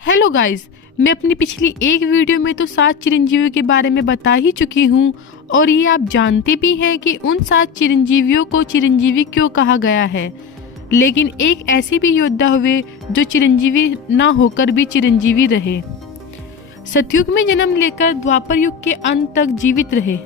Hello guys, मैं अपनी पिछली एक वीडियो में तो 7 चिरंजीवियों के बारे में बता ही चुकी हूँ और ये आप जानते भी हैं कि उन 7 चिरंजीवियों को चिरंजीवी क्यों कहा गया है। लेकिन एक ऐसे भी योद्धा हुए जो चिरंजीवी ना होकर भी चिरंजीवी रहे। सतयुग में जन्म लेकर द्वापर युग के अंत तक जीवित रहे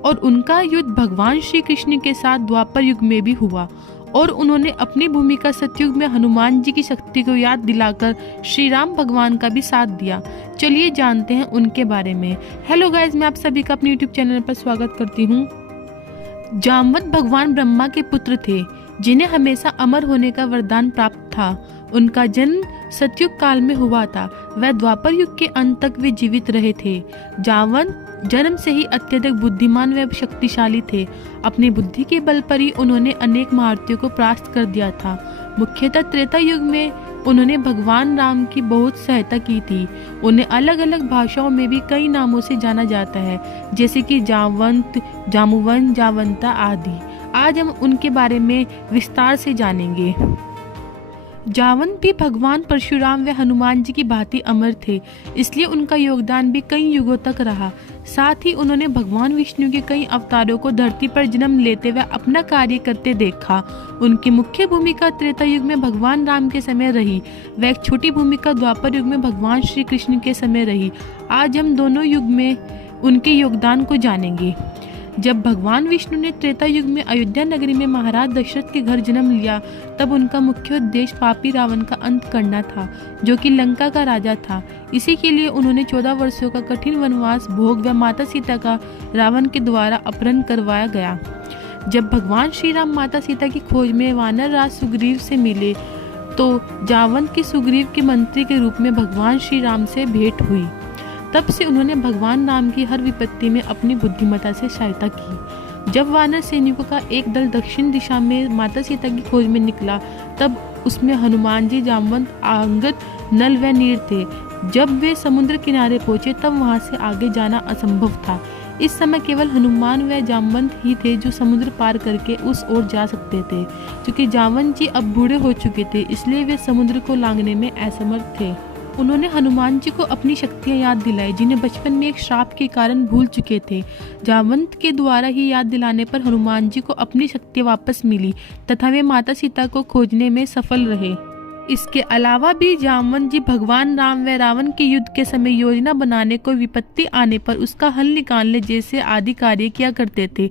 और उनका युद्ध भगवान श्री कृष्ण के साथ द्वापर युग में भी हुआ और उन्होंने अपनी भूमिका सतयुग में हनुमान जी की शक्ति को याद दिलाकर श्री राम भगवान का भी साथ दिया। चलिए जानते हैं उनके बारे में। हेलो गाइस, मैं आप सभी का अपने यूट्यूब चैनल पर स्वागत करती हूँ। जामवंत भगवान ब्रह्मा के पुत्र थे जिन्हें हमेशा अमर होने का वरदान प्राप्त था। उनका जन्म सतयुग काल में हुआ था। वह द्वापर युग के अंत तक वे जीवित रहे थे। जामवंत जन्म से ही अत्यधिक बुद्धिमान व शक्तिशाली थे। अपनी बुद्धि के बल पर ही उन्होंने अनेक महारथियों को परास्त कर दिया था। मुख्यतः त्रेता युग में उन्होंने भगवान राम की बहुत सहायता की थी। उन्हें अलग अलग भाषाओं में भी कई नामों से जाना जाता है, जैसे कि जामवंत, जामुवंत, जावंता आदि। आज हम उनके बारे में विस्तार से जानेंगे। जामवंत भी भगवान परशुराम व हनुमान जी की भांति अमर थे, इसलिए उनका योगदान भी कई युगों तक रहा। साथ ही उन्होंने भगवान विष्णु के कई अवतारों को धरती पर जन्म लेते व अपना कार्य करते देखा। उनकी मुख्य भूमिका त्रेता युग में भगवान राम के समय रही व एक छोटी भूमिका द्वापर युग में भगवान श्री कृष्ण के समय रही। आज हम दोनों युग में उनके योगदान को जानेंगे। जब भगवान विष्णु ने त्रेता युग में अयोध्या नगरी में महाराज दशरथ के घर जन्म लिया, तब उनका मुख्य उद्देश्य पापी रावण का अंत करना था, जो कि लंका का राजा था। इसी के लिए उन्होंने 14 वर्षों का कठिन वनवास भोग व माता सीता का रावण के द्वारा अपहरण करवाया गया। जब भगवान श्री राम माता सीता की खोज में वानर राज सुग्रीव से मिले, तो जामवंत की सुग्रीव के मंत्री के रूप में भगवान श्री राम से भेंट हुई। तब से उन्होंने भगवान राम की हर विपत्ति में अपनी बुद्धिमत्ता से सहायता की। जब वानर सैनिकों का एक दल दक्षिण दिशा में माता सीता की खोज में निकला, तब उसमें हनुमान जी, जामवंत, अंगद, नल व नीर थे। जब वे समुद्र किनारे पहुंचे, तब वहां से आगे जाना असंभव था। इस समय केवल हनुमान व जामवंत ही थे जो समुद्र पार करके उस ओर जा सकते थे। क्योंकि जामवंत जी अब बूढ़े हो चुके थे, इसलिए वे समुद्र को लांघने में असमर्थ थे। उन्होंने हनुमान जी को अपनी शक्तियां याद दिलाई, जिन्हें बचपन में एक श्राप के कारण भूल चुके थे। जामवंत के द्वारा ही याद दिलाने पर हनुमान जी को अपनी शक्ति वापस मिली तथा वे माता सीता को खोजने में सफल रहे। इसके अलावा भी जामवंत जी भगवान राम व रावण के युद्ध के समय योजना बनाने को, विपत्ति आने पर उसका हल निकालने जैसे आदि कार्य किया करते थे।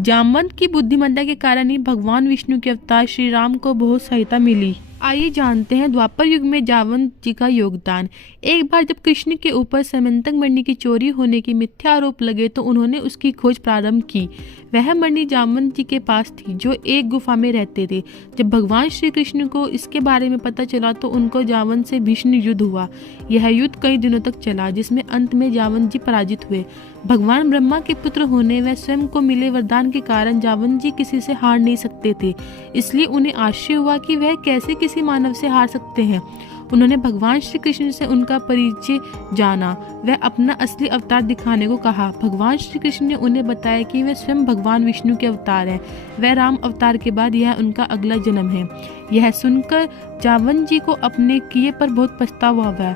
जामवंत की बुद्धिमत्ता के कारण ही भगवान विष्णु के अवतार श्री राम को बहुत सहायता मिली। आइए जानते हैं द्वापर युग में जामवंत जी का योगदान। एक बार जब कृष्ण के ऊपर समंतक मणि की चोरी होने की मिथ्या आरोप लगे, तो उन्होंने उसकी खोज प्रारंभ की। वह मणि जामवंत जी के पास थी, जो एक गुफा में रहते थे। जब भगवान श्री कृष्ण को इसके बारे में पता चला, तो उनको जामवंत से भीषण युद्ध हुआ। यह युद्ध कई दिनों तक चला, जिसमें अंत में जामवंत जी पराजित हुए। भगवान ब्रह्मा के पुत्र होने व स्वयं को मिले वरदान के कारण जामवंत जी किसी से हार नहीं सकते थे, इसलिए उन्हें आश्चर्य हुआ कि वह कैसे किसी मानव से हार सकते हैं। उन्होंने भगवान श्री कृष्ण से उनका परिचय जाना, वह अपना असली अवतार दिखाने को कहा। भगवान श्री कृष्ण ने उन्हें बताया कि वे स्वयं भगवान विष्णु के अवतार हैं। वह राम अवतार के बाद यह उनका अगला जन्म है। यह सुनकर जामवंत जी को अपने किए पर बहुत पछतावा हुआ।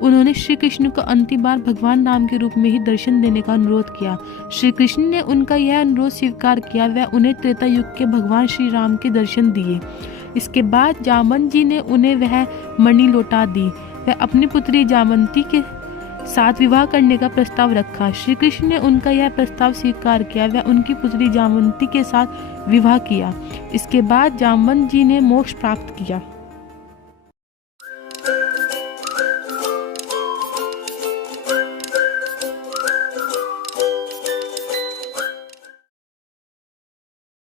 उन्होंने श्री कृष्ण को अंतिम बार भगवान राम के रूप में ही दर्शन देने का अनुरोध किया। श्री कृष्ण ने उनका यह अनुरोध स्वीकार किया। वह उन्हें त्रेता युग के भगवान श्री राम के दर्शन दिए। इसके बाद जामवंत जी ने उन्हें वह मणि लौटा दी। वह अपनी पुत्री जामवंती के साथ विवाह करने का प्रस्ताव रखा। श्री कृष्ण ने उनका यह प्रस्ताव स्वीकार किया। वह उनकी पुत्री जामवंती के साथ विवाह किया। इसके बाद जामवंत जी ने मोक्ष प्राप्त किया।